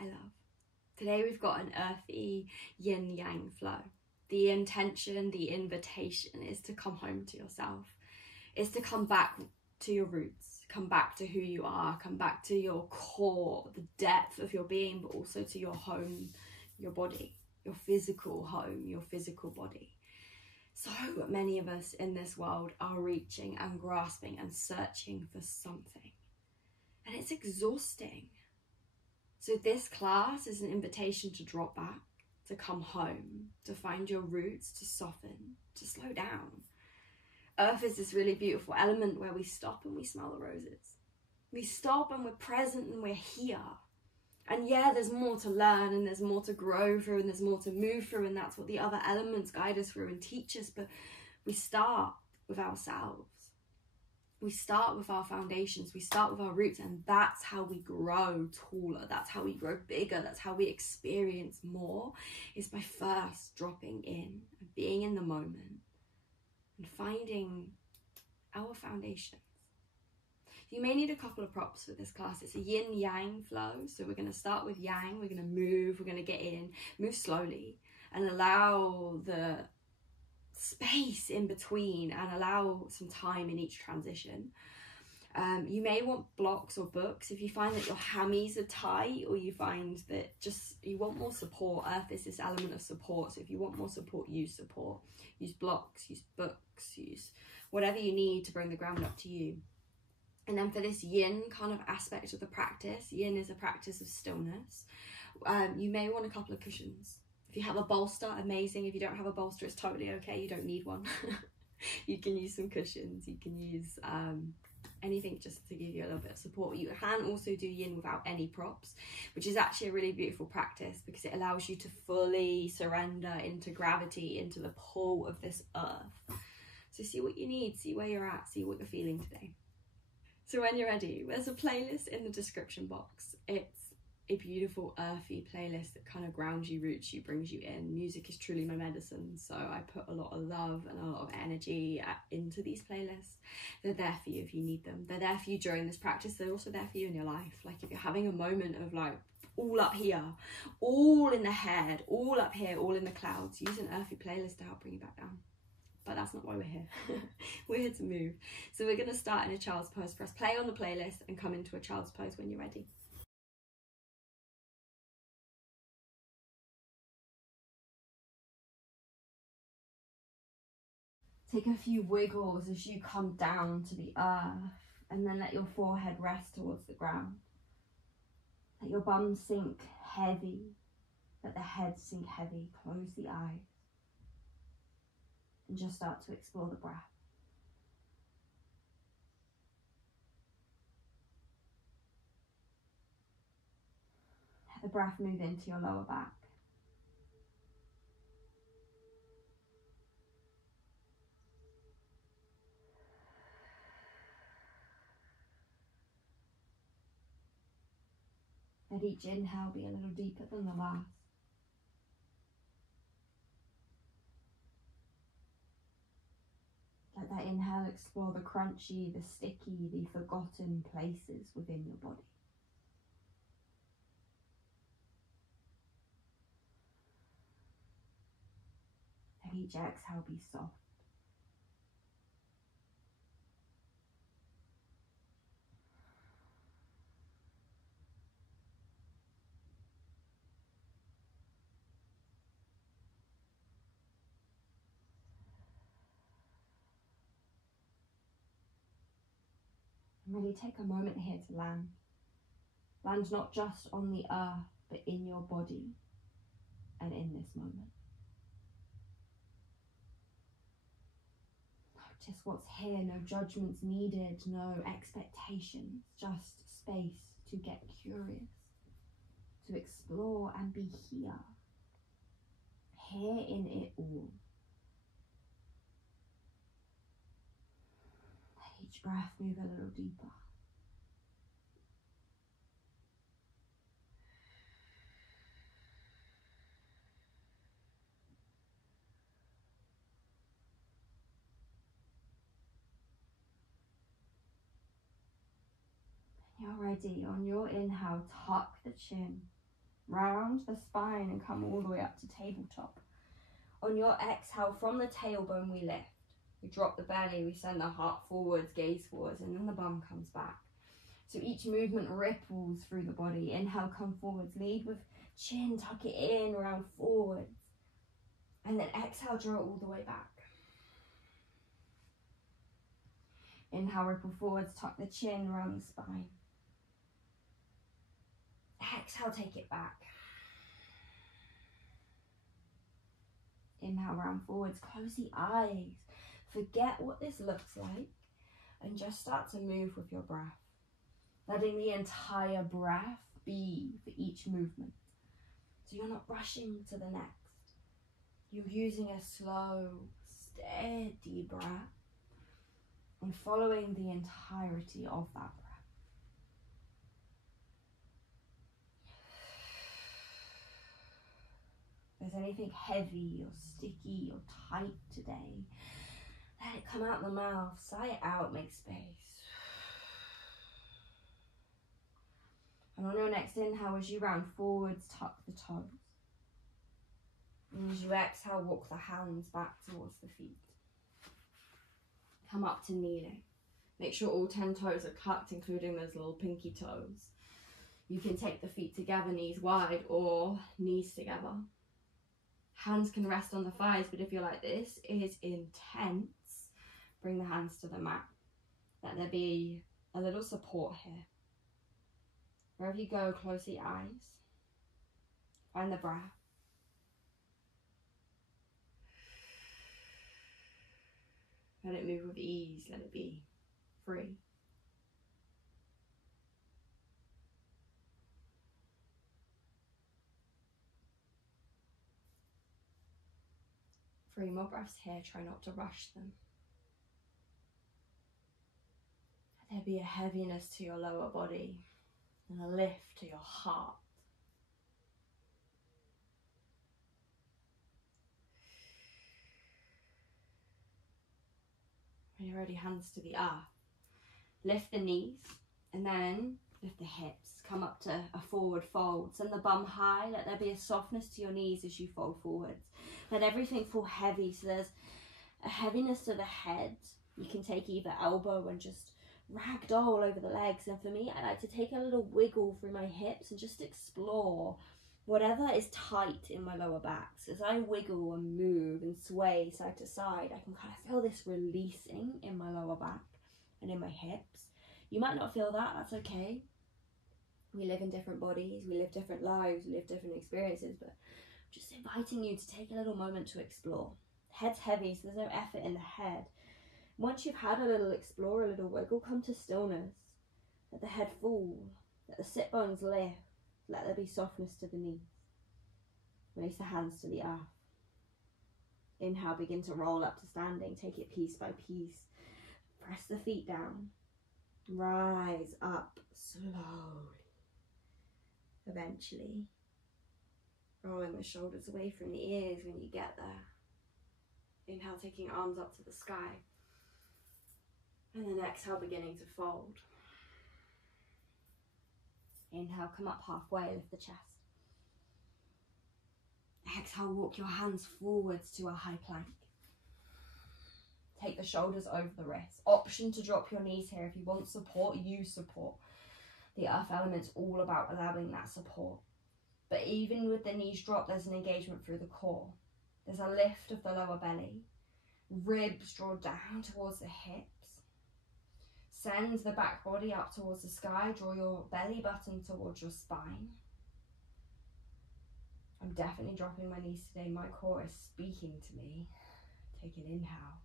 Hi love. Today we've got an earthy yin-yang flow. The intention, the invitation is to come home to yourself. It's to come back to your roots, come back to who you are, come back to your core, the depth of your being, but also to your home, your body, your physical home, your physical body. So many of us in this world are reaching and grasping and searching for something. And it's exhausting. So this class is an invitation to drop back, to come home, to find your roots, to soften, to slow down. Earth is this really beautiful element where we stop and we smell the roses. We stop and we're present and we're here. And yeah, there's more to learn and there's more to grow through and there's more to move through, and that's what the other elements guide us through and teach us. But we start with ourselves. We start with our foundations, we start with our roots, and that's how we grow taller, that's how we grow bigger, that's how we experience more, is by first dropping in and being in the moment and finding our foundations. You may need a couple of props for this class. It's a yin-yang flow, so we're going to start with yang, we're going to move, we're going to get in, move slowly, and allow the space in between and allow some time in each transition. You may want blocks or books if you find that your hammies are tight, or you find that just you want more support. Earth is this element of support, so if you want more support, use support. Use blocks, use books, use whatever you need to bring the ground up to you. And then for this yin kind of aspect of the practice, yin is a practice of stillness. You may want a couple of cushions. If you have a bolster, amazing. If you don't have a bolster, it's totally okay. You don't need one. You can use some cushions. You can use anything just to give you a little bit of support. You can also do yin without any props, which is actually a really beautiful practice because it allows you to fully surrender into gravity, into the pull of this earth. So see what you need, see where you're at, see what you're feeling today. So when you're ready, there's a playlist in the description box. It's a beautiful earthy playlist that kind of grounds you, roots you, brings you in. Music is truly my medicine, so I put a lot of love and a lot of energy into these playlists. They're there for you if you need them. They're there for you during this practice. They're also there for you in your life. Like if you're having a moment of like all up here, all in the head, all up here, all in the clouds, use an earthy playlist to help bring you back down. But that's not why we're here. We're here to move. So we're going to start in a child's pose. Press play on the playlist and come into a child's pose when you're ready. Take a few wiggles as you come down to the earth, and then let your forehead rest towards the ground. Let your bum sink heavy, let the head sink heavy. Close the eyes and just start to explore the breath. Let the breath move into your lower back. Let each inhale be a little deeper than the last. Let that inhale explore the crunchy, the sticky, the forgotten places within your body. Let each exhale be soft. And really take a moment here to land. Land not just on the earth, but in your body and in this moment. Notice what's here, no judgments needed, no expectations, just space to get curious, to explore and be here in it all. Let each breath move a little deeper. You're ready. On your inhale, tuck the chin, round the spine and come all the way up to tabletop. On your exhale, from the tailbone we lift. We drop the belly, we send the heart forwards, gaze forwards, and then the bum comes back. So each movement ripples through the body. Inhale, come forwards. Lead with chin, tuck it in, round forwards. And then exhale, draw it all the way back. Inhale, ripple forwards, tuck the chin, round the spine. Exhale, take it back. Inhale, round forwards, close the eyes. Forget what this looks like and just start to move with your breath. Letting the entire breath be for each movement. So you're not rushing to the next. You're using a slow, steady breath and following the entirety of that breath. If there's anything heavy or sticky or tight today, let it come out the mouth, sigh it out, make space. And on your next inhale, as you round forwards, tuck the toes. And as you exhale, walk the hands back towards the feet. Come up to kneeling. Make sure all 10 toes are tucked, including those little pinky toes. You can take the feet together, knees wide, or knees together. Hands can rest on the thighs, but if you're like, this is intense, bring the hands to the mat. Let there be a little support here. Wherever you go, close the eyes. Find the breath. Let it move with ease. Let it be free. Three more breaths here. Try not to rush them. Let there be a heaviness to your lower body and a lift to your heart. When you're ready, hands to the earth. Lift the knees and then lift the hips. Come up to a forward fold. Send the bum high. Let there be a softness to your knees as you fold forwards. Let everything fall heavy. So there's a heaviness to the head. You can take either elbow and just ragdoll over the legs. And for me, I like to take a little wiggle through my hips and just explore whatever is tight in my lower back. So as I wiggle and move and sway side to side, I can kind of feel this releasing in my lower back and in my hips. You might not feel that, that's okay. We live in different bodies, we live different lives, we live different experiences, but I'm just inviting you to take a little moment to explore. Head's heavy, so there's no effort in the head. Once you've had a little explore, a little wiggle, come to stillness. Let the head fall, let the sit bones lift. Let there be softness to the knees. Release the hands to the earth. Inhale, begin to roll up to standing. Take it piece by piece. Press the feet down. Rise up slowly. Eventually, rolling the shoulders away from the ears when you get there. Inhale, taking arms up to the sky. And then exhale, beginning to fold. Inhale, come up halfway, lift the chest. Exhale, walk your hands forwards to a high plank. Take the shoulders over the wrists. Option to drop your knees here. If you want support, use support. The earth element's all about allowing that support. But even with the knees dropped, there's an engagement through the core. There's a lift of the lower belly. Ribs draw down towards the hips. Send the back body up towards the sky. Draw your belly button towards your spine. I'm definitely dropping my knees today. My core is speaking to me. Take an inhale.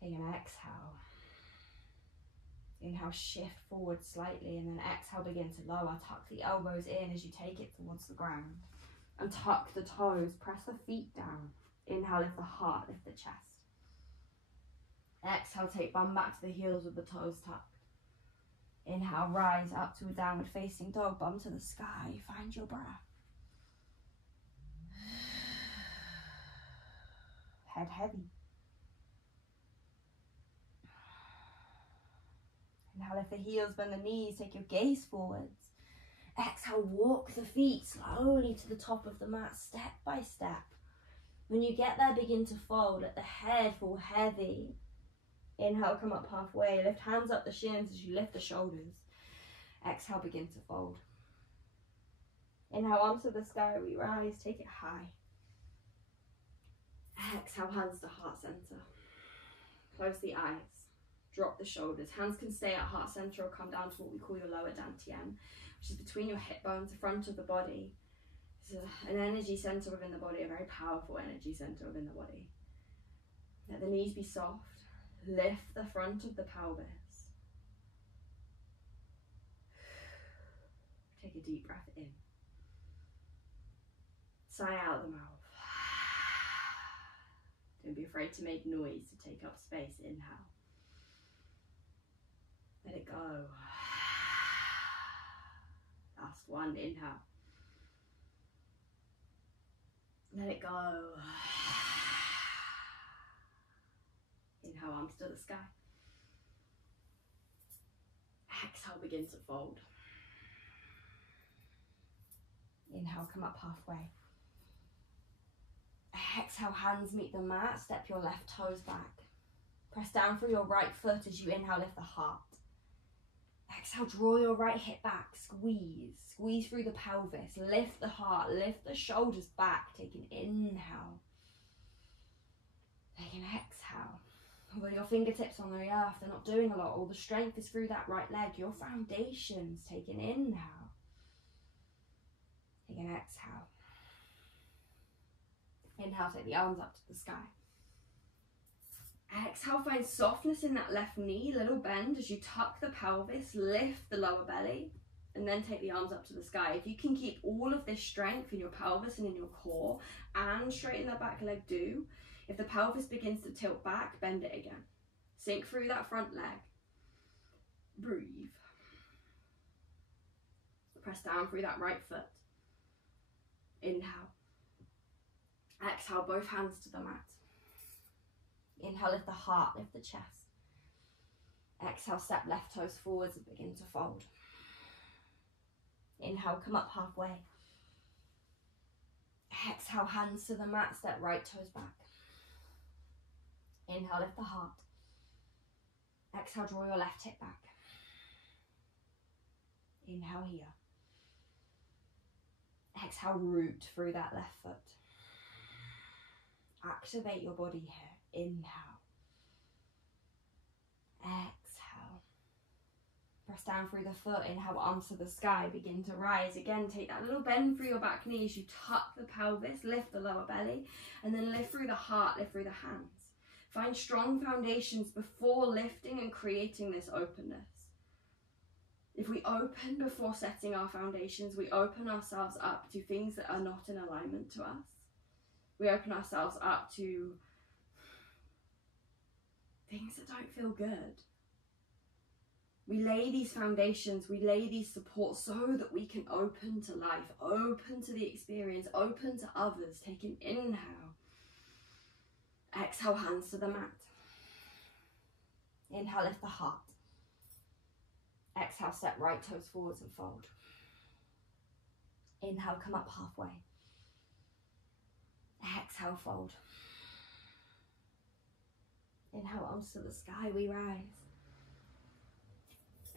Take an exhale. Inhale, shift forward slightly, and then exhale, begin to lower. Tuck the elbows in as you take it towards the ground. And tuck the toes. Press the feet down. Inhale, lift the heart, lift the chest. Exhale, take bum back to the heels with the toes tucked. Inhale, rise up to a downward facing dog, bum to the sky. Find your breath. Head heavy. Inhale, lift the heels, bend the knees, take your gaze forwards. Exhale, Exhale, walk the feet slowly to the top of the mat, step by step. When you get there, begin to fold. Let the head fall heavy. Inhale, come up halfway. Lift hands up the shins as you lift the shoulders. Exhale, begin to fold. Inhale, arms to the sky, we rise, take it high. Exhale, hands to heart center. Close the eyes. Drop the shoulders. Hands can stay at heart center or come down to what we call your lower dantian, which is between your hip bones, the front of the body. It's an energy center within the body, a very powerful energy center within the body. Let the knees be soft. Lift the front of the pelvis. Take a deep breath in. Sigh out the mouth. Don't be afraid to make noise to take up space. Inhale. Let it go. Last one. Inhale. Let it go. Inhale, arms to the sky. Exhale, begin to fold. Inhale, come up halfway. Exhale, hands meet the mat. Step your left toes back. Press down through your right foot as you inhale, lift the heart. Exhale, draw your right hip back. Squeeze. Squeeze through the pelvis. Lift the heart. Lift the shoulders back. Take an inhale. Take an exhale. Although your fingertips on the earth, they're not doing a lot. All the strength is through that right leg. Your foundations. Take an inhale. Take an exhale. Inhale, take the arms up to the sky. Exhale, find softness in that left knee. Little bend as you tuck the pelvis, lift the lower belly, and then take the arms up to the sky. If you can keep all of this strength in your pelvis and in your core and straighten that back leg, do. If the pelvis begins to tilt back, bend it again. Sink through that front leg. Breathe. Press down through that right foot. Inhale. Exhale, both hands to the mat. Inhale, lift the heart, lift the chest. Exhale, step left toes forwards and begin to fold. Inhale, come up halfway. Exhale, hands to the mat, step right toes back. Inhale, lift the heart. Exhale, draw your left hip back. Inhale here. Exhale, root through that left foot. Activate your body here. Inhale. Exhale. Press down through the foot. Inhale, arms to the sky. Begin to rise. Again, take that little bend through your back knee as you tuck the pelvis, lift the lower belly, and then lift through the heart, lift through the hands. Find strong foundations before lifting and creating this openness. If we open before setting our foundations, we open ourselves up to things that are not in alignment to us. We open ourselves up to things that don't feel good. We lay these foundations, we lay these supports so that we can open to life, open to the experience, open to others. Take an inhale. Exhale, hands to the mat. Inhale, lift the heart. Exhale, step right toes forwards and fold. Inhale, come up halfway. Exhale, fold. Inhale, arms to the sky, we rise.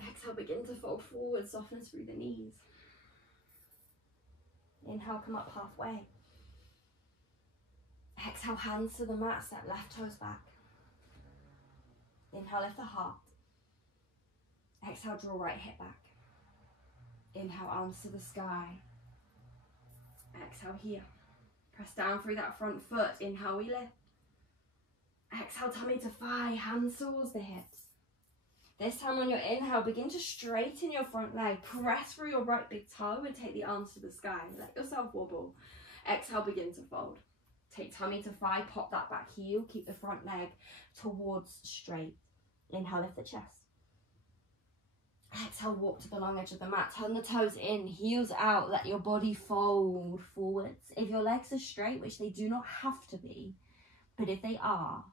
Exhale, begin to fold forward, softness through the knees. Inhale, come up halfway. Exhale, hands to the mat, step left toes back. Inhale, lift the heart. Exhale, draw right hip back. Inhale, arms to the sky. Exhale here. Press down through that front foot. Inhale, we lift. Exhale, tummy to thigh, hands towards the hips. This time on your inhale, begin to straighten your front leg. Press through your right big toe and take the arms to the sky. Let yourself wobble. Exhale, begin to fold. Take tummy to thigh, pop that back heel. Keep the front leg towards straight. Inhale, lift the chest. Exhale, walk to the long edge of the mat. Turn the toes in, heels out. Let your body fold forwards. If your legs are straight, which they do not have to be, but if they are,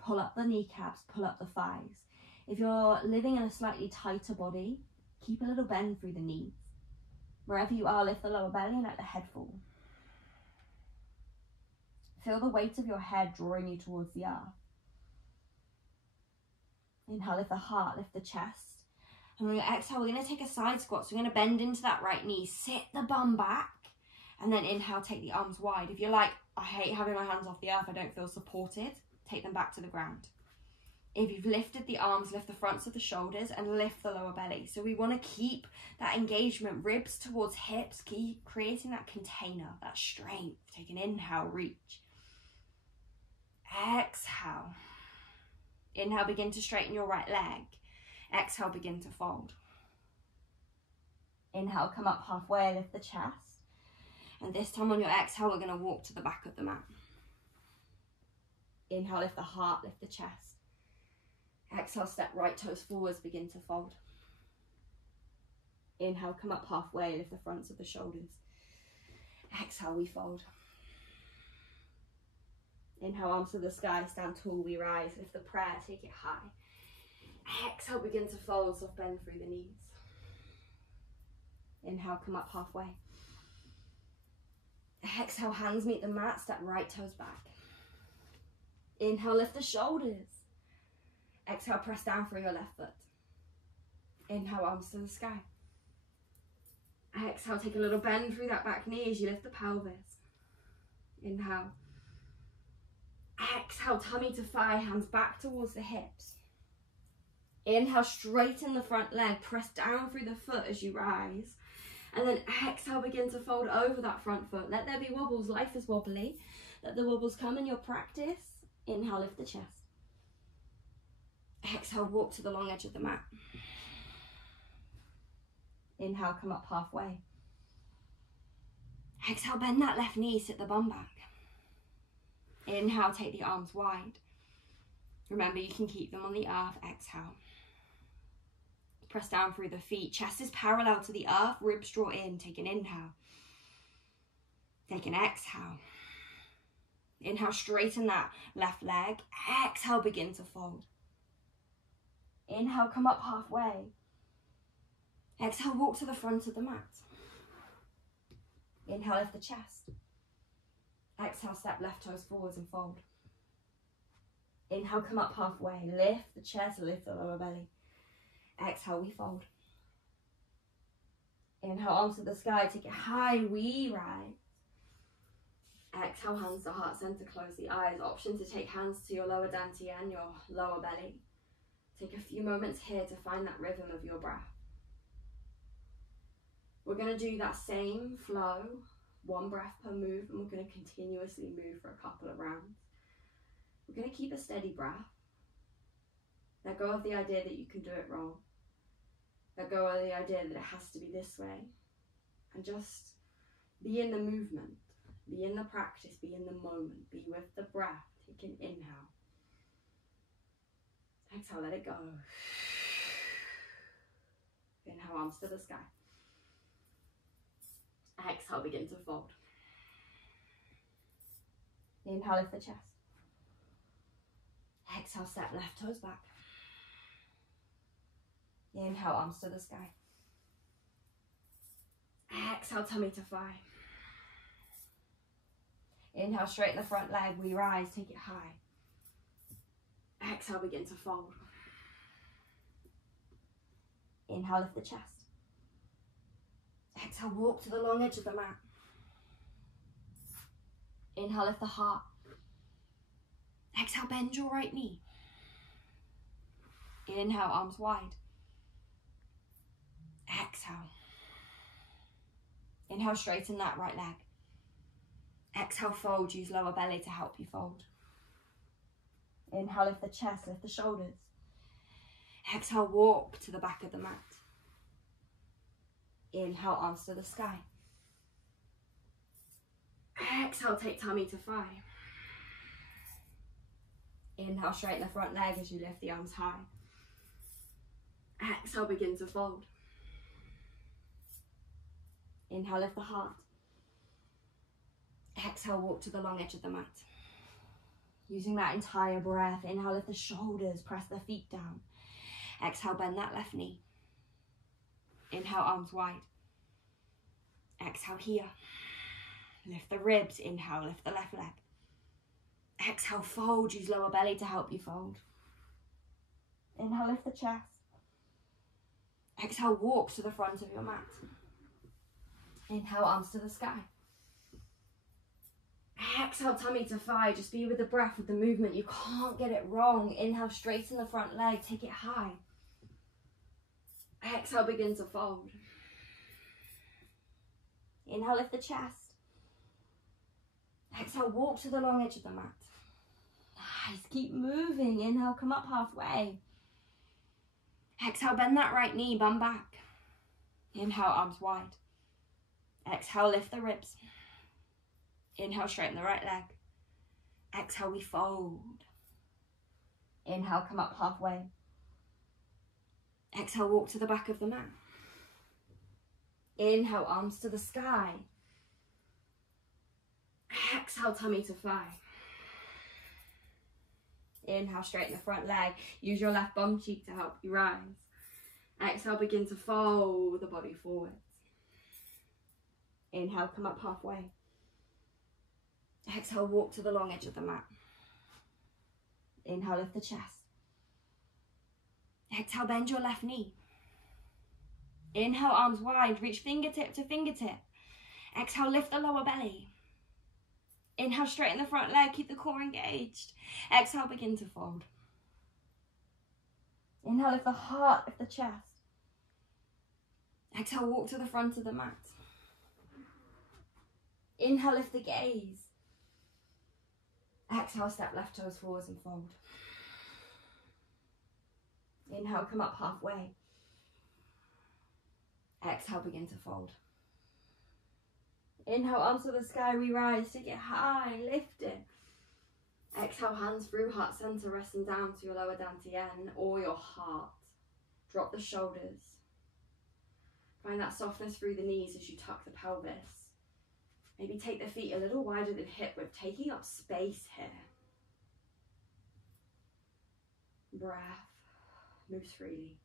pull up the kneecaps, pull up the thighs. If you're living in a slightly tighter body, keep a little bend through the knees. Wherever you are, lift the lower belly and let the head fall. Feel the weight of your head drawing you towards the earth. Inhale, lift the heart, lift the chest. And on your exhale, we're going to take a side squat. So we're going to bend into that right knee, sit the bum back, and then inhale, take the arms wide. If you're like, I hate having my hands off the earth, I don't feel supported, take them back to the ground. If you've lifted the arms, lift the fronts of the shoulders and lift the lower belly. So we want to keep that engagement, ribs towards hips, keep creating that container, that strength. Take an inhale, reach. Exhale. Inhale, begin to straighten your right leg. Exhale, begin to fold. Inhale, come up halfway, lift the chest. And this time on your exhale, we're going to walk to the back of the mat. Inhale, lift the heart, lift the chest. Exhale, step right toes forwards, begin to fold. Inhale, come up halfway, lift the fronts of the shoulders. Exhale, we fold. Inhale, arms to the sky, stand tall, we rise. Lift the prayer, take it high. Exhale, begin to fold, soft bend through the knees. Inhale, come up halfway. Exhale, hands meet the mat, step right toes back. Inhale, lift the shoulders. Exhale, press down through your left foot. Inhale, arms to the sky. Exhale, take a little bend through that back knee as you lift the pelvis. Inhale. Exhale, tummy to thigh, hands back towards the hips. Inhale, straighten the front leg, press down through the foot as you rise. And then exhale, begin to fold over that front foot. Let there be wobbles, life is wobbly. Let the wobbles come in your practice. Inhale, lift the chest. Exhale, walk to the long edge of the mat. Inhale, come up halfway. Exhale, bend that left knee, sit the bum back. Inhale, take the arms wide. Remember, you can keep them on the earth. Exhale. Press down through the feet. Chest is parallel to the earth. Ribs draw in. Take an inhale. Take an exhale. Inhale, straighten that left leg. Exhale, begin to fold. Inhale, come up halfway. Exhale, walk to the front of the mat. Inhale, lift the chest. Exhale, step left toes forwards and fold. Inhale, come up halfway. Lift the chest, lift the lower belly. Exhale, we fold. Inhale, arms to the sky, take it high, we rise. Exhale, hands to heart center, close the eyes. Option to take hands to your lower dantian, your lower belly. Take a few moments here to find that rhythm of your breath. We're going to do that same flow, one breath per move, and we're going to continuously move for a couple of rounds. We're going to keep a steady breath. Let go of the idea that you can do it wrong. Let go of the idea that it has to be this way. And just be in the movement, be in the practice, be in the moment, be with the breath. Take an inhale. Exhale, let it go. Inhale, arms to the sky. Exhale, begin to fold. Inhale, lift the chest. Exhale, step left toes back. Inhale, arms to the sky. Exhale, tummy to thigh. Inhale, straighten the front leg, we rise, take it high. Exhale, begin to fold. Inhale, lift the chest. Exhale, walk to the long edge of the mat. Inhale, lift the heart. Exhale, bend your right knee. Inhale, arms wide. Exhale. Inhale, straighten that right leg. Exhale, fold, use lower belly to help you fold. Inhale, lift the chest, lift the shoulders. Exhale, walk to the back of the mat. Inhale, arms to the sky. Exhale, take tummy to thigh. Inhale, straighten the front leg as you lift the arms high. Exhale, begin to fold. Inhale, lift the heart. Exhale, walk to the long edge of the mat. Using that entire breath, inhale, lift the shoulders, press the feet down. Exhale, bend that left knee. Inhale, arms wide. Exhale here. Lift the ribs. Inhale, lift the left leg. Exhale, fold. Use lower belly to help you fold. Inhale, lift the chest. Exhale, walk to the front of your mat. Inhale, arms to the sky. Exhale, tummy to thigh. Just be with the breath, with the movement. You can't get it wrong. Inhale, straighten the front leg. Take it high. Exhale, begin to fold. Inhale, lift the chest. Exhale, walk to the long edge of the mat. Nice, keep moving. Inhale, come up halfway. Exhale, bend that right knee, bum back. Inhale, arms wide. Exhale, lift the ribs. Inhale, straighten the right leg. Exhale, we fold. Inhale, come up halfway. Exhale, walk to the back of the mat. Inhale, arms to the sky. Exhale, tummy to thigh. Inhale, straighten the front leg. Use your left bum cheek to help you rise. Exhale, begin to fold the body forwards. Inhale, come up halfway. Exhale, walk to the long edge of the mat. Inhale, lift the chest. Exhale, bend your left knee. Inhale, arms wide, reach fingertip to fingertip. Exhale, lift the lower belly. Inhale, straighten the front leg, keep the core engaged. Exhale, begin to fold. Inhale, lift the heart, lift the chest. Exhale, walk to the front of the mat. Inhale, lift the gaze. Exhale, step left toes forwards and fold. Inhale, come up halfway. Exhale, begin to fold. Inhale, arms to the sky, we rise, take it high, lift it. Exhale, hands through heart center, resting down to your lower dantian or your heart. Drop the shoulders. Find that softness through the knees as you tuck the pelvis. Maybe take the feet a little wider than hip width, taking up space here. Breath moves freely.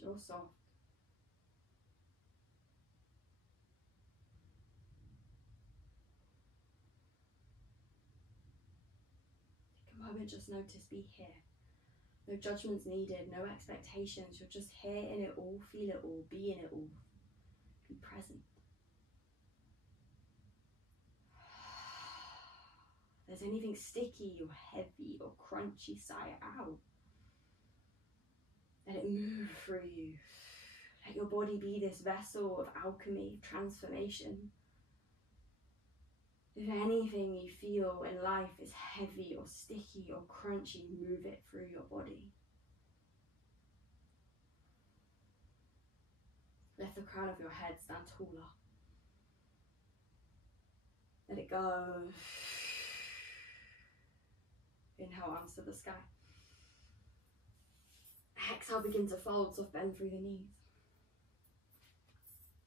Jaw soft. Take a moment, just notice, be here. No judgments needed, no expectations. You're just here in it all, feel it all, be in it all. Be present. If there's anything sticky or heavy or crunchy, sigh it out. Let it move through you. Let your body be this vessel of alchemy, transformation. If anything you feel in life is heavy or sticky or crunchy, move it through your body. Let the crown of your head stand taller. Let it go. Inhale, arms to the sky. Exhale, begin to fold, soft bend through the knees.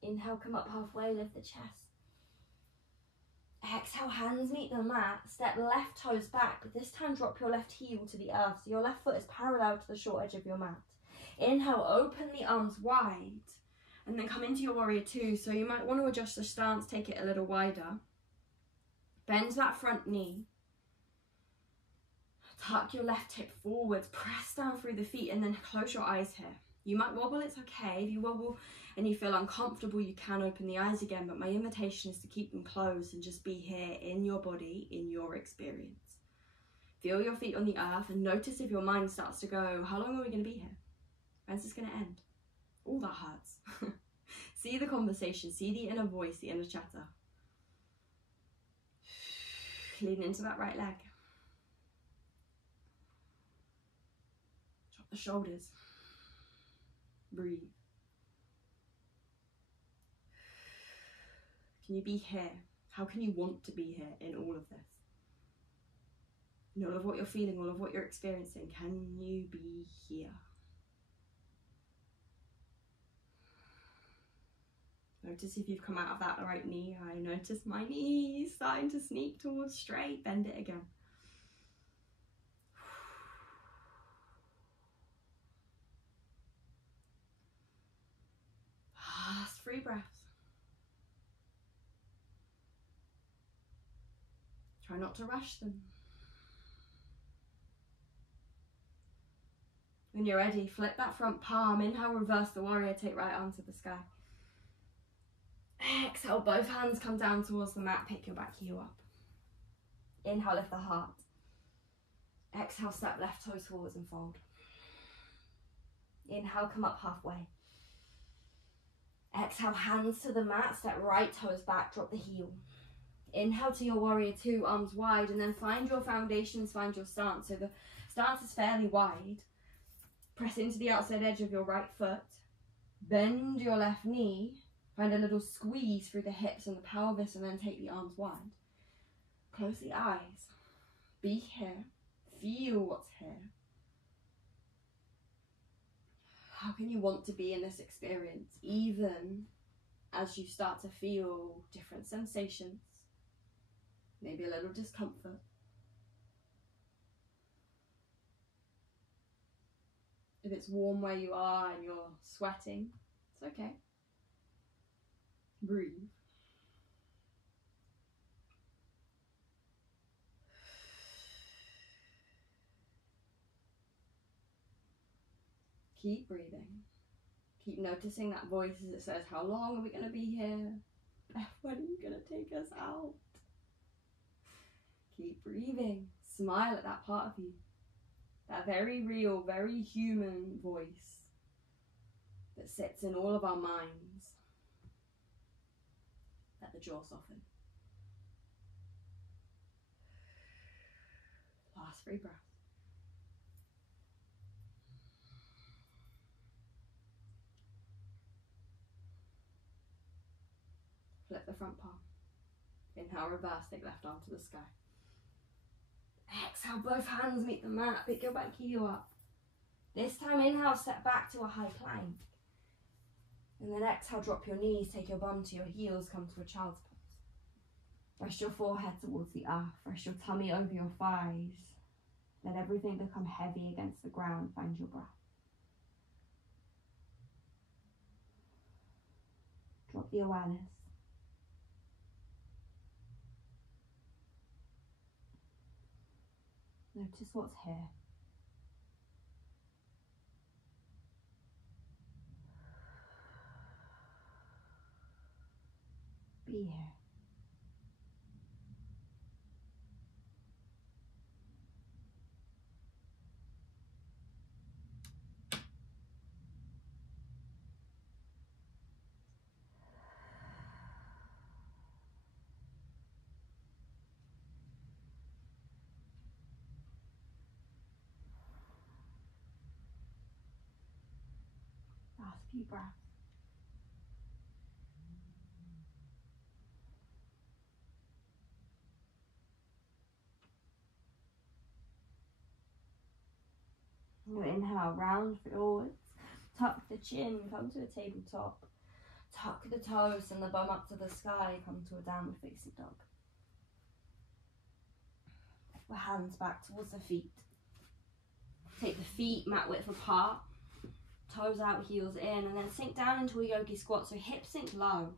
Inhale, come up halfway, lift the chest. Exhale, hands meet the mat, step left toes back, but this time drop your left heel to the earth, so your left foot is parallel to the short edge of your mat. Inhale, open the arms wide, and then come into your warrior two, so you might want to adjust the stance, take it a little wider. Bend that front knee. Tuck your left hip forwards, press down through the feet, and then close your eyes here. You might wobble, it's okay. If you wobble and you feel uncomfortable, you can open the eyes again, but my invitation is to keep them closed and just be here in your body, in your experience. Feel your feet on the earth and notice if your mind starts to go, how long are we going to be here? When's this going to end? All that hurts. See the conversation, see the inner voice, the inner chatter. Lean into that right leg. Drop the shoulders. Breathe. Can you be here? How can you want to be here in all of this? In all of what you're feeling, all of what you're experiencing, can you be here? Notice if you've come out of that right knee. I notice my knees starting to sneak towards straight. Bend it again. breaths. Try not to rush them. When you're ready, flip that front palm. Inhale, reverse the warrior, take right arm to the sky. Exhale, both hands come down towards the mat, pick your back heel up. Inhale, lift the heart. Exhale, step left toes forwards and fold. Inhale, come up halfway. Exhale, hands to the mat, step right toes back, drop the heel. Inhale to your warrior two, arms wide, and then find your foundations, find your stance. So the stance is fairly wide. Press into the outside edge of your right foot. Bend your left knee. Find a little squeeze through the hips and the pelvis, and then take the arms wide. Close the eyes. Be here. Feel what's here. How can you want to be in this experience, even as you start to feel different sensations? Maybe a little discomfort. If it's warm where you are and you're sweating, it's okay. Breathe. Keep breathing. Keep noticing that voice as it says, how long are we going to be here? When are you going to take us out? Keep breathing. Smile at that part of you. That very real, very human voice that sits in all of our minds. Let the jaw soften. Last 3 breaths. Flip the front palm. Inhale, reverse, take left arm to the sky. Exhale, both hands meet the mat, pick your back heel up. This time, inhale, step back to a high plank. And then exhale, drop your knees, take your bum to your heels, come to a child's pose. Rest your forehead towards the earth, rest your tummy over your thighs. Let everything become heavy against the ground, find your breath. Drop the awareness. Notice what's here. Be here. Last few breaths. You inhale, round forwards, tuck the chin, come to a tabletop, tuck the toes and the bum up to the sky, come to a downward facing dog. The hands back towards the feet. Take the feet mat width apart, toes out, heels in, and then sink down into a yogi squat, so hips sink low,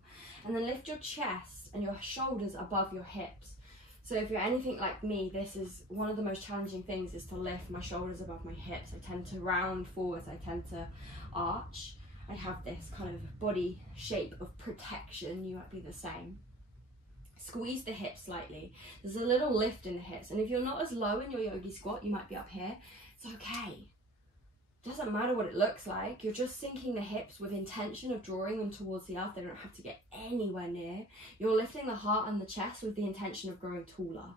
and then lift your chest and your shoulders above your hips. So if you're anything like me, this is one of the most challenging things, is to lift my shoulders above my hips. I tend to round forwards, I tend to arch. I have this kind of body shape of protection, you might be the same. Squeeze the hips slightly. There's a little lift in the hips, and if you're not as low in your yogi squat, you might be up here. It's okay. Doesn't matter what it looks like. You're just sinking the hips with intention of drawing them towards the earth. They don't have to get anywhere near. You're lifting the heart and the chest with the intention of growing taller.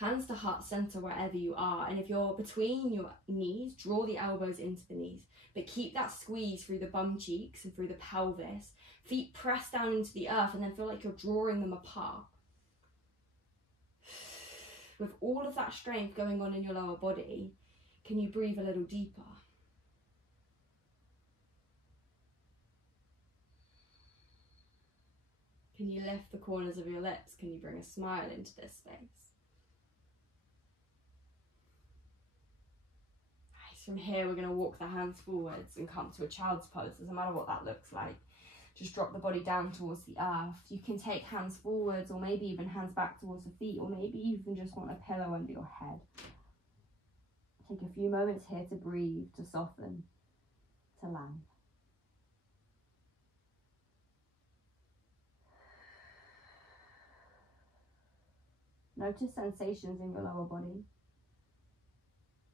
Hands to heart center wherever you are. And if you're between your knees, draw the elbows into the knees. But keep that squeeze through the bum cheeks and through the pelvis. Feet press down into the earth and then feel like you're drawing them apart. With all of that strength going on in your lower body, can you breathe a little deeper? Can you lift the corners of your lips? Can you bring a smile into this space? Nice. From here, we're going to walk the hands forwards and come to a child's pose. Doesn't matter what that looks like. Just drop the body down towards the earth. You can take hands forwards, or maybe even hands back towards the feet, or maybe you even just want a pillow under your head. Take a few moments here to breathe, to soften, to land. Notice sensations in your lower body.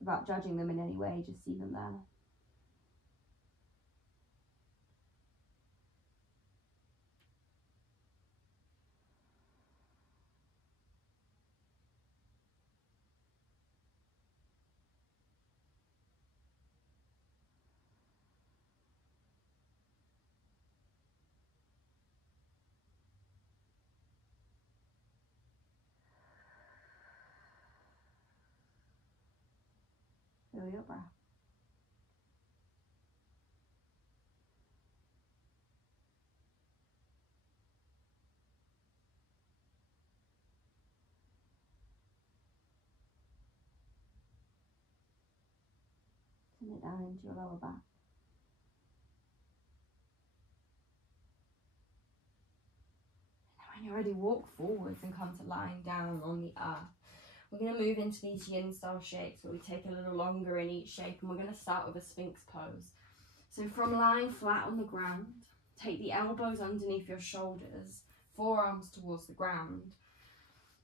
Without judging them in any way, just see them there. Feel your breath. Send it down into your lower back. Now when you're ready, walk forwards and come to lying down on the earth. We're going to move into these yin style shapes where we take a little longer in each shape, and we're going to start with a sphinx pose. So from lying flat on the ground, take the elbows underneath your shoulders, forearms towards the ground.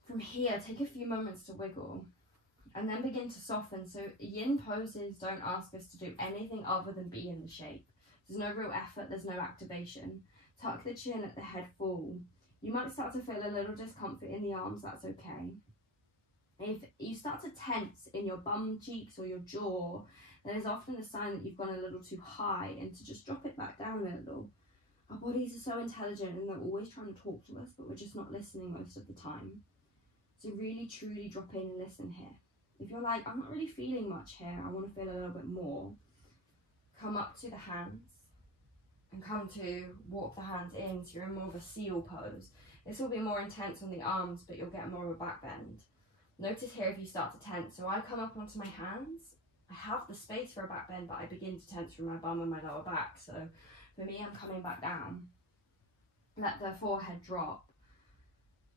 From here, take a few moments to wiggle and then begin to soften. So yin poses don't ask us to do anything other than be in the shape. There's no real effort, there's no activation. Tuck the chin, let the head fall. You might start to feel a little discomfort in the arms, that's okay. If you start to tense in your bum cheeks or your jaw, then it's often a sign that you've gone a little too high, and to just drop it back down a little. Our bodies are so intelligent and they're always trying to talk to us, but we're just not listening most of the time. So really, truly drop in and listen here. If you're like, I'm not really feeling much here, I want to feel a little bit more, come up to the hands and come to walk the hands in, so you're in more of a seal pose. This will be more intense on the arms, but you'll get more of a back bend. Notice here if you start to tense. So I come up onto my hands, I have the space for a back bend, but I begin to tense from my bum and my lower back. So for me, I'm coming back down. Let the forehead drop.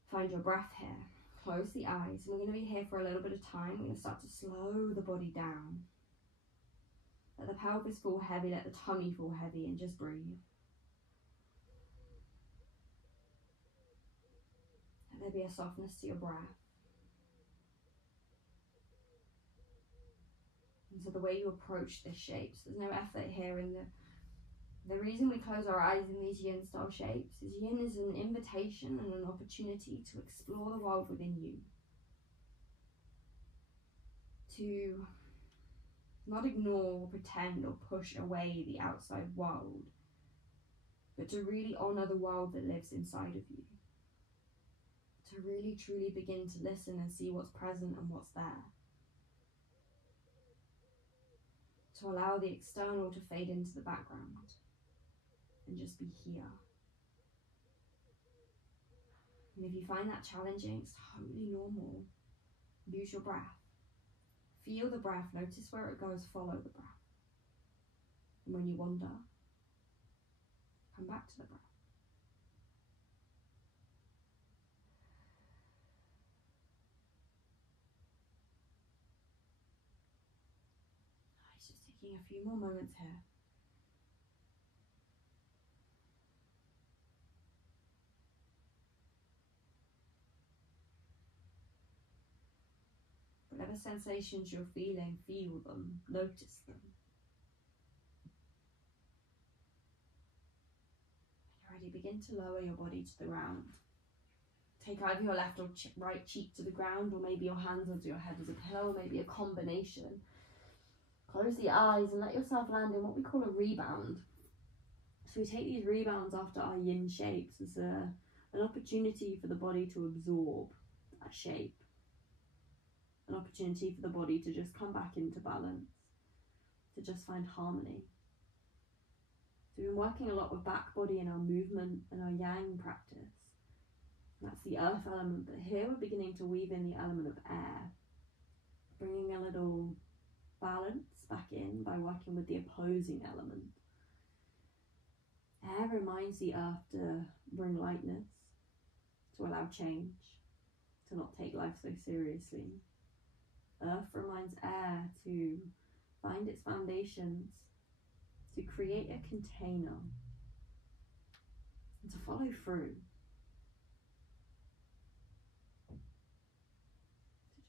Find your breath here. Close the eyes. We're going to be here for a little bit of time. We're going to start to slow the body down. Let the pelvis fall heavy, let the tummy fall heavy, and just breathe. Let there be a softness to your breath. And so the way you approach this shape, so there's no effort here. And the reason we close our eyes in these yin style shapes is yin is an invitation and an opportunity to explore the world within you. To not ignore, pretend, or push away the outside world, but to really honour the world that lives inside of you. To really, truly begin to listen and see what's present and what's there. To allow the external to fade into the background and just be here. And if you find that challenging, it's totally normal. Use your breath. Feel the breath, notice where it goes, follow the breath. And when you wander, come back to the breath. Nice, just taking a few more moments here. Whatever sensations you're feeling, feel them, notice them. When you're ready, begin to lower your body to the ground. Take either your left or right cheek to the ground, or maybe your hands onto your head as a pillow, or maybe a combination. Close the eyes and let yourself land in what we call a rebound. So we take these rebounds after our yin shapes as an opportunity for the body to absorb that shape. An opportunity for the body to just come back into balance, to just find harmony. So we've been working a lot with back body in our movement and our yang practice. That's the earth element, but here we're beginning to weave in the element of air, bringing a little balance back in by working with the opposing element. Air reminds the earth to bring lightness, to allow change, to not take life so seriously. Earth reminds air to find its foundations, to create a container, and to follow through. To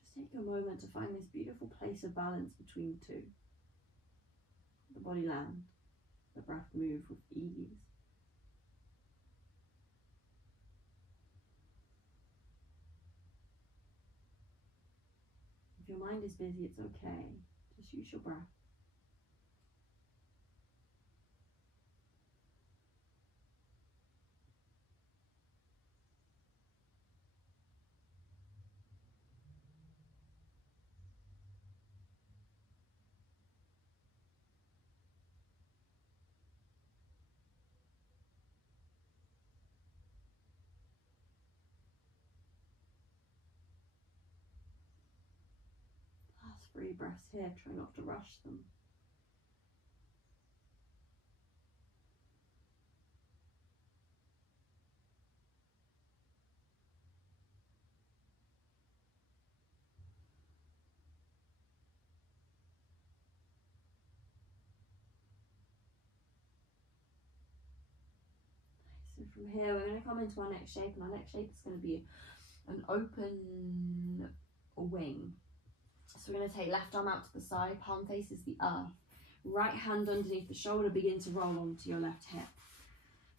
just take a moment to find this beautiful place of balance between the two. The body land, the breath move with ease. If your mind is busy, it's okay. Just use your breath. Last 3 breaths here, try not to rush them. So from here, we're going to come into our next shape, and our next shape is going to be an open wing. So we're going to take left arm out to the side, palm faces the earth. Right hand underneath the shoulder, begin to roll onto your left hip.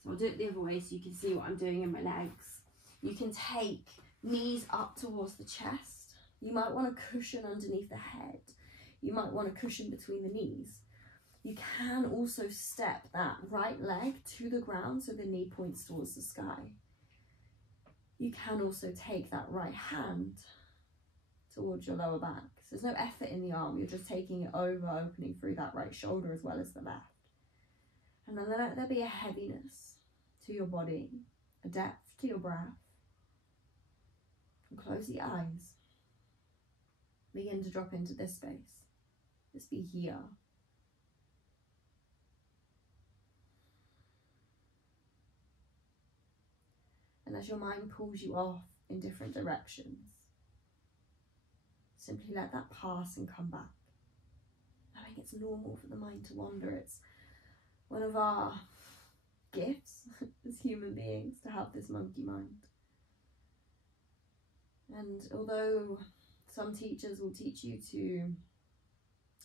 So I'll do it the other way so you can see what I'm doing in my legs. You can take knees up towards the chest. You might want a cushion underneath the head. You might want a cushion between the knees. You can also step that right leg to the ground so the knee points towards the sky. You can also take that right hand towards your lower back. So there's no effort in the arm, you're just taking it over, opening through that right shoulder as well as the left. And then let there be a heaviness to your body, a depth to your breath. And close the eyes. Begin to drop into this space. Just be here. And as your mind pulls you off in different directions, simply let that pass and come back. Knowing it's normal for the mind to wander. It's one of our gifts as human beings to have this monkey mind. And although some teachers will teach you to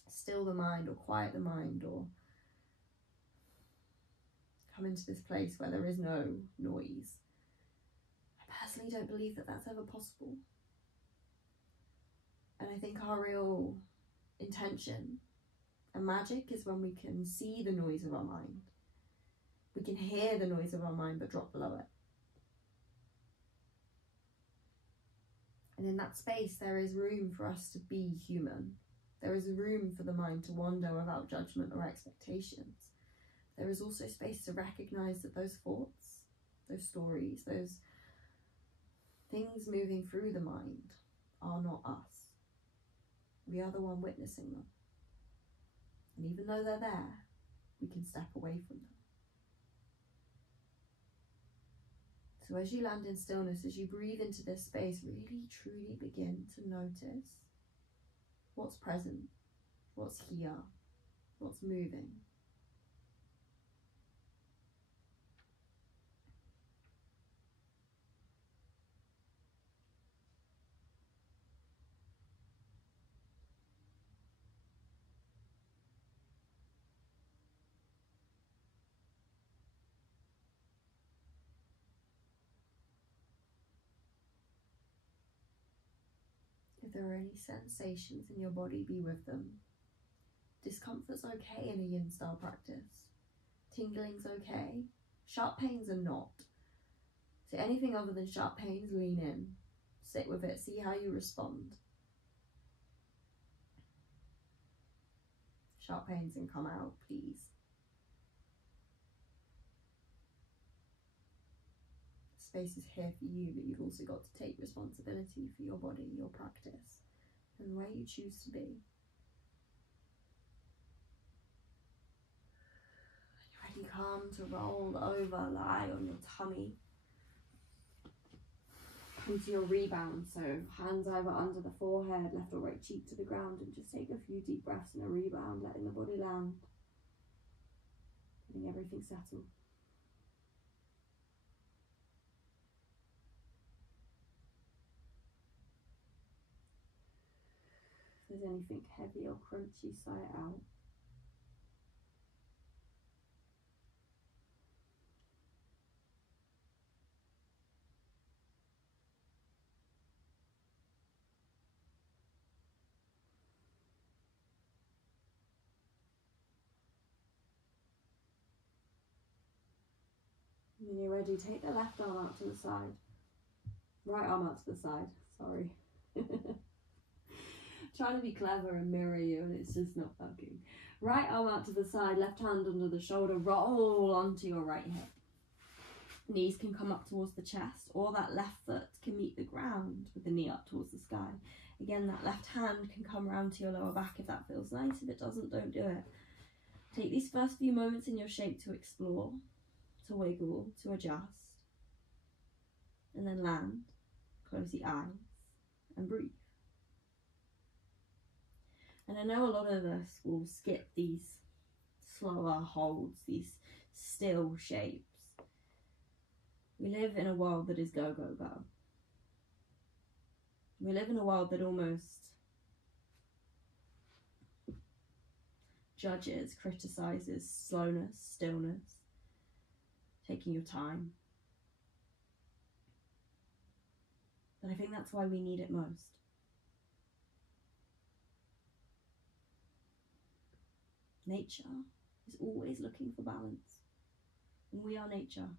still the mind or quiet the mind or come into this place where there is no noise, I personally don't believe that that's ever possible. And I think our real intention and magic is when we can see the noise of our mind. We can hear the noise of our mind but drop below it. And in that space there is room for us to be human. There is room for the mind to wander without judgment or expectations. There is also space to recognise that those thoughts, those stories, those things moving through the mind are not us. We are the one witnessing them. And even though they're there, we can step away from them. So as you land in stillness, as you breathe into this space, really truly begin to notice what's present, what's here, what's moving. If there are any sensations in your body, be with them. Discomfort's okay in a yin style practice. Tingling's okay. Sharp pains are not. So anything other than sharp pains, lean in. Sit with it, see how you respond. Sharp pains and come out, please. Space is here for you, but you've also got to take responsibility for your body, your practice, and where you choose to be. When you're You come to roll over, lie on your tummy. Come to your rebound, so hands either under the forehead, left or right cheek to the ground, and just take a few deep breaths in a rebound, letting the body land, letting everything settle. If there's anything heavy or crunchy, sigh it out. When you're ready, take the left arm out to the side. Right arm out to the side, sorry. Trying to be clever and mirror you, and it's just not working. Right arm out to the side, left hand under the shoulder, roll onto your right hip. Knees can come up towards the chest, or that left foot can meet the ground with the knee up towards the sky. Again, that left hand can come around to your lower back if that feels nice. If it doesn't, don't do it. Take these first few moments in your shape to explore, to wiggle, to adjust, and then land, close the eyes, and breathe. And I know a lot of us will skip these slower holds, these still shapes. We live in a world that is go, go, go. We live in a world that almost judges, criticizes slowness, stillness, taking your time. But I think that's why we need it most. Nature is always looking for balance, and we are nature.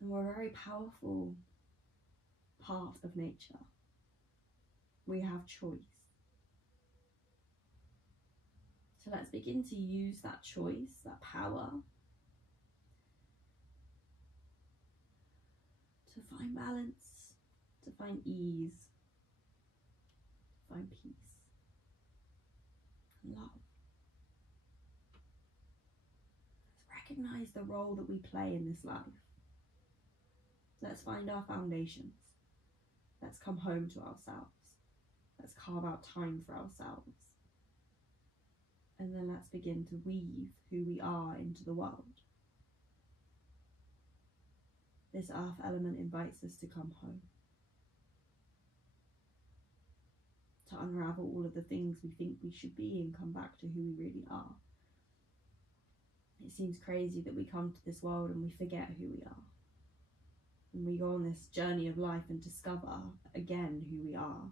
And we're a very powerful part of nature. We have choice. So let's begin to use that choice, that power, to find balance, to find ease, to find peace and love. Let's recognize the role that we play in this life. Let's find our foundations. Let's come home to ourselves. Let's carve out time for ourselves. And then let's begin to weave who we are into the world. This earth element invites us to come home. To unravel all of the things we think we should be and come back to who we really are. It seems crazy that we come to this world and we forget who we are. And we go on this journey of life and discover again who we are.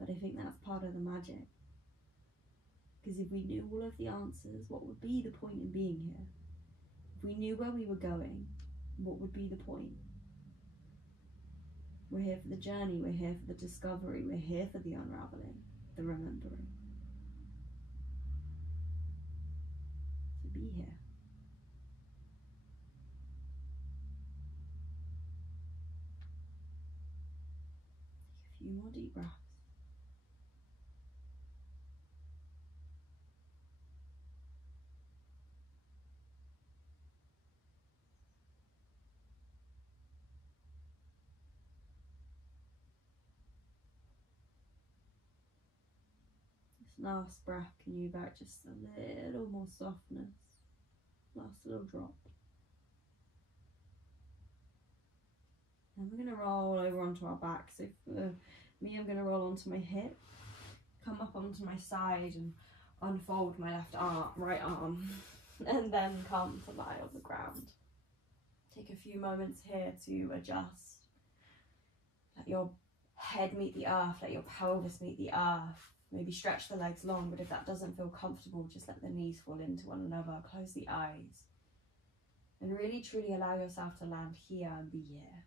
But I think that's part of the magic. Because if we knew all of the answers, what would be the point in being here? If we knew where we were going, what would be the point? We're here for the journey, we're here for the discovery, we're here for the unraveling, the remembering. So be here. Take a few more deep breaths. Last breath, can you back just a little more softness? Last little drop. And we're going to roll over onto our back. So for me, I'm going to roll onto my hip, come up onto my side and unfold my right arm, and then come to lie on the ground. Take a few moments here to adjust. Let your head meet the earth, let your pelvis meet the earth. Maybe stretch the legs long, but if that doesn't feel comfortable, just let the knees fall into one another. Close the eyes. And really, truly allow yourself to land here and be here.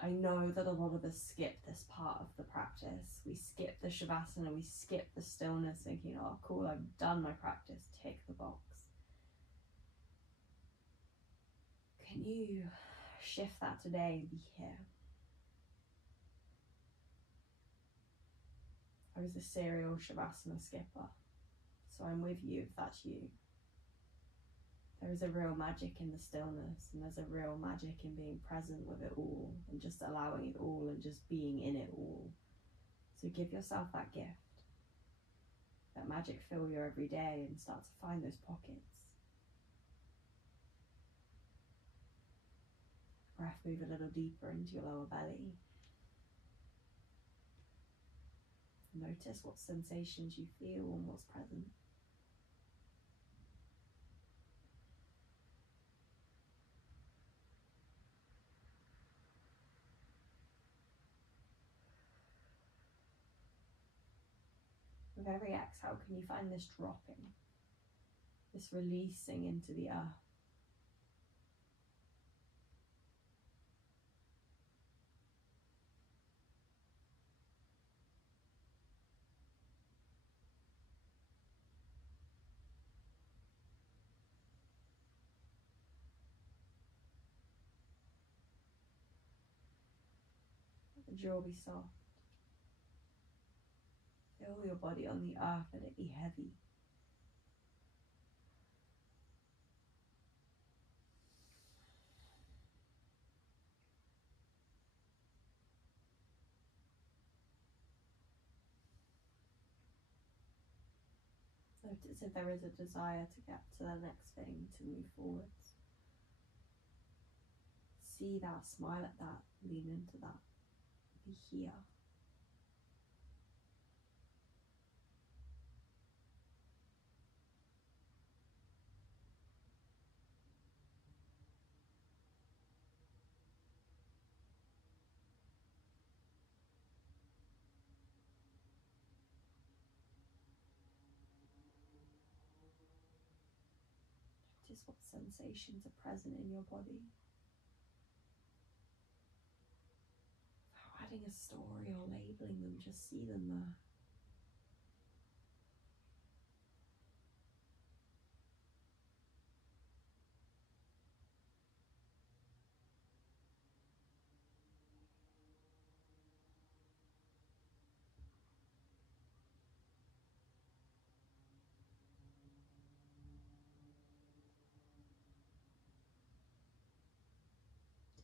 I know that a lot of us skip this part of the practice. We skip the Shavasana, we skip the stillness, thinking, oh, cool, I've done my practice, tick the box. Can you shift that today and be here? I I was a serial Shavasana skipper, so I'm with you if that's you. There is a real magic in the stillness, and there's a real magic in being present with it all and just allowing it all and just being in it all. So give yourself that gift. That magic fill your everyday and start to find those pockets. Breath move a little deeper into your lower belly. Notice what sensations you feel and what's present. With every exhale, can you find this dropping, this releasing into the earth? Let the jaw be soft. Feel your body on the earth, let it be heavy. Notice if there is a desire to get to the next thing, to move forwards. See that, smile at that, lean into that. Be here. Notice what sensations are present in your body. Without adding a story or labeling them, just see them there.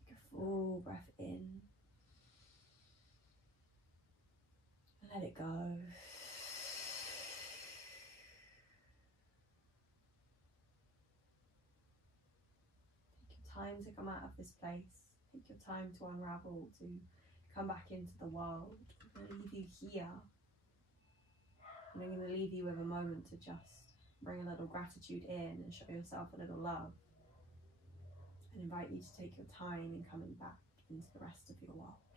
Take a full breath in. And let it go. Take your time to come out of this place. Take your time to unravel, to come back into the world. I'm going to leave you here. And I'm going to leave you with a moment to just bring a little gratitude in and show yourself a little love. And invite you to take your time in coming back into the rest of your world.